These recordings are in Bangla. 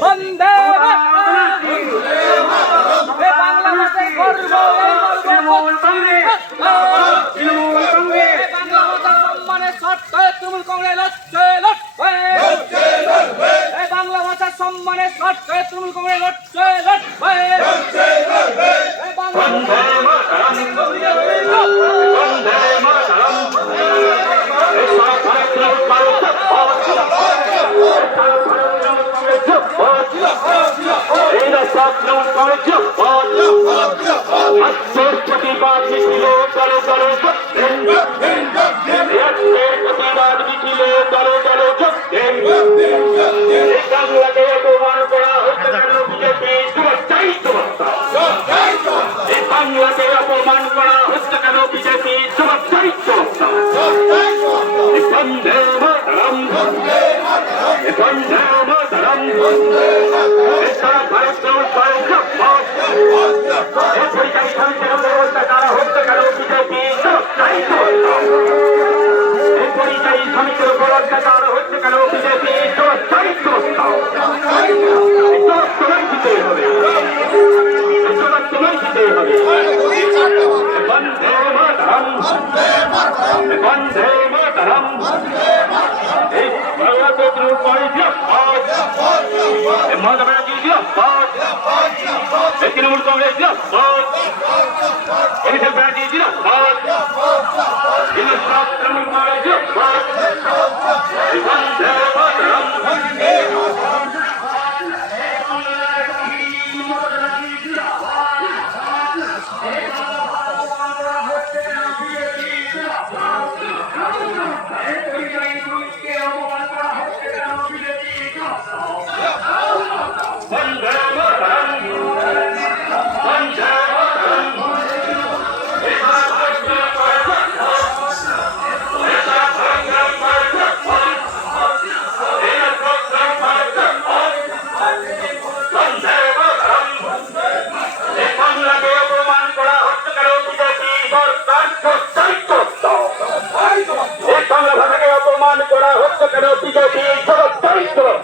বন্দে বাংলা ভাষায় গর্ব তৃণমূল কংগ্রেস। তৃণমূল কংগ্রেস এ বাংলা ভাষার সম্মানে সত্য তৃণমূল কংগ্রেস লড়ছে লড়বে। এ প্রতিবাদ মিছিলে দলে দলে প্রতিবাদ মিছিলে দলে দলে বাংলাকে অপমান করা হচ্ছে কেন বিজেপি চাই এই বাংলাকে অপমান করা হচ্ছে কেন বিজেপি চাই বন্দে মাতরম বন্দে মাতরম সারা এই পরিযায়ী শ্রমিকের উপর অত্যাচার হচ্ছে কেন বিজেপি চাই তোমায় দিতে হবে তোমায় দিতে হবে বন্দে মাতরম বন্দে মাতরম এই বাংলাতে তৃণমূল কংগ্রেস এই মমতা ব্যানার্জি জিন্দাবাদ এই তৃণমূল কংগ্রেস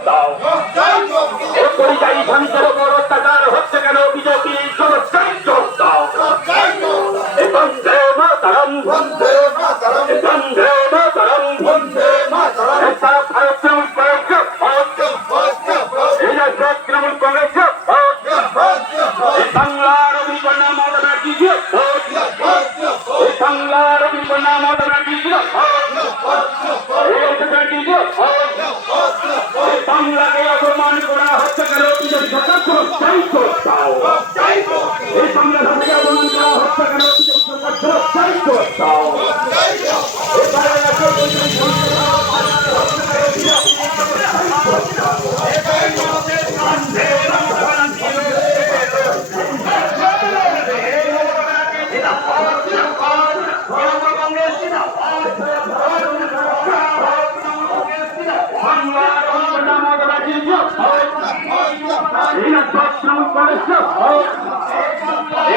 Natal. হচ্ছে তৃণমূল কংগ্রেস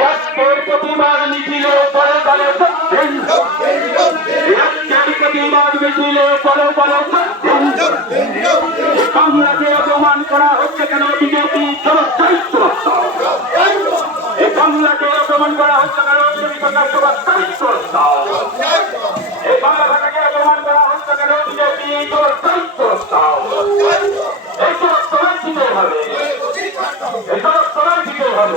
আজকের প্রতিবাদ মিছিল করে দলে আজকের প্রতিবাদ মিছিল করে দলে বাংলাকে অপমান করা হচ্ছে কেন বিজেপি বাংলাকে অপমান করা হচ্ছে কেন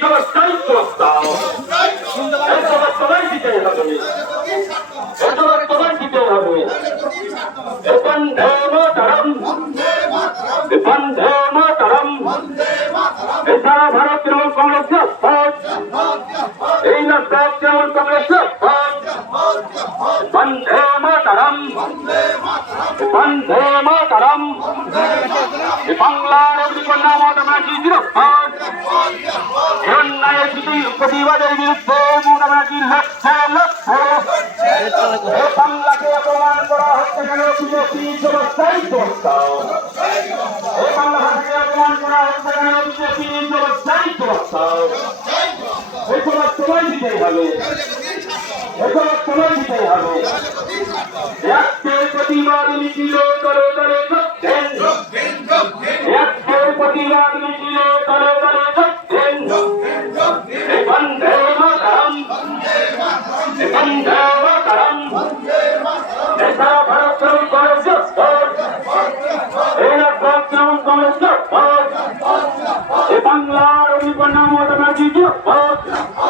বিজেপি দায়িত্ব এই সবার সবাই দিতে হবে এই সবার সবাই দিতে হবে বন্দে মাতরম এই বন্দে মাতরম এই সারা ভারত তৃণমূল কংগ্রেস এই রাষ্ট্র তৃণমূল কংগ্রেস বন্দে মাতারাম বন্দে মাতারাম বাংলার অগ্নিকন্যা মমতা ব্যানার্জি জিরোফাট অন্যায়ের প্রতিবাদের বিরুদ্ধে ব্যানার্জির লক্ষ্যে লক্ষ্য বাংলাকে অপমান করা হচ্ছে কেন? বিজেপি জবাব এই বাংলা ভাষাকে অপমান করা হচ্ছে কেন? বিজেপি জবাবদারি জবাব দাও তোমায় দলে দলে করছেন জিন্দাবাদ।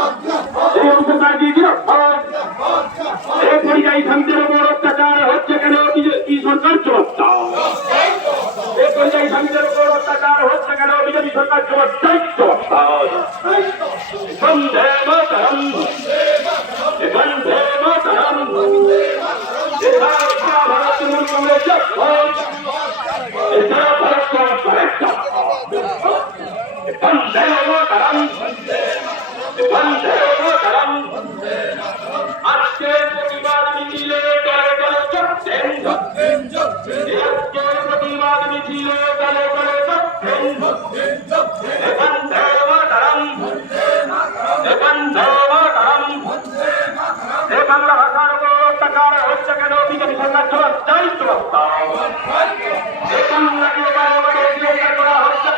বাংলা ভাষার উপর হচ্ছে কেন বিজেপি সরকার জবাব এই বাংলাকে বারে বারে হচ্ছে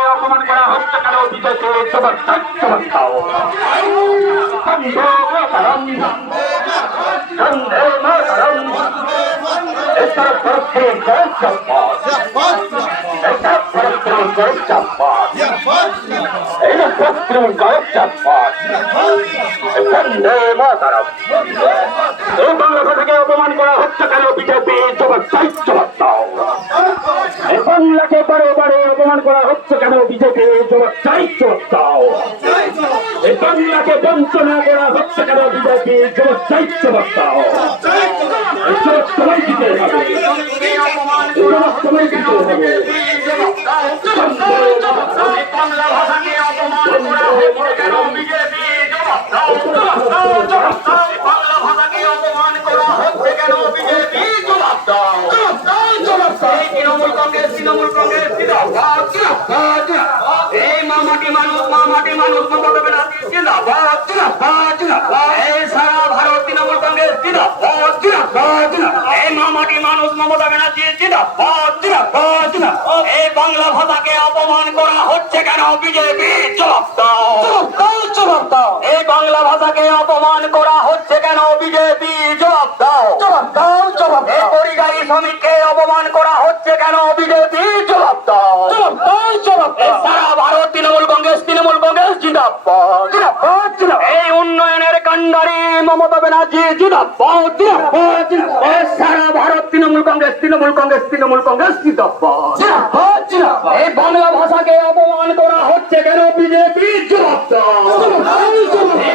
হচ্ছে কেন বিজেপি তোমার তোমার দাও বন্দে মাতরম বন্দে মাতরম এটা প্রত্যেক জব্বার এটা প্রত্যেক জব্বার এটা প্রত্যেক জব্বার বন্দে মাতরম এই বাংলা ভাষাকে অপমান করা হচ্ছে কেন বিজেপি দাও এই বাংলাকে বারে অপমান করা হচ্ছে কেন বিজেপি জবাব দাও এই বাংলাকে বঞ্চনা করা হচ্ছে কেন বিজেপি চাই জবাব দাও সবাই দিতে হবে সবাই দিতে হবে বাংলা ভাষাকে অপমান করা হচ্ছে কেন বিজেপি মানুষ মামাটি মানুষ মমতা জিন্দাবাদ জিন্দাবাদ জিন্দাবাদ। এই সারা ভারত তৃণমূল কংগ্রেস জিন্দাবাদ জিন্দাবাদ জিন্দাবাদ। এই মামাটি মানুষ মমতা ব্যানার্জি জিন্দাবাদ জিন্দাবাদ জিন্দাবাদ। এই বাংলা ভাষাকে অপমান করা হচ্ছে কেন বিজেপি? জবাব দাও। জবাব দাও এই বাংলা ভাষাকে অপমান করা হচ্ছে কেন বিজেপি? জবাব দাও। জবাব দাও জবাব এই পরিযায়ী শ্রমিককে অপমান করা হচ্ছে কেন বিজেপি? জবাব দাও। জবাব দাও জবাব দাও। সারা ভারত তৃণমূল কংগ্রেস তৃণমূল কংগ্রেস জিন্দাবাদ জিন্দাবাদ জিন্দাবাদ এই উন্নয়নের কান্ডারি মমতা ব্যানার্জি জিন্দাবাদ জিন্দাবাদ জিন্দাবাদ এই সারা ভারত তৃণমূল কংগ্রেস তৃণমূল কংগ্রেস তৃণমূল কংগ্রেস এই বাংলা ভাষাকে অপমান করা হচ্ছে কেন? বিজেপি জবাব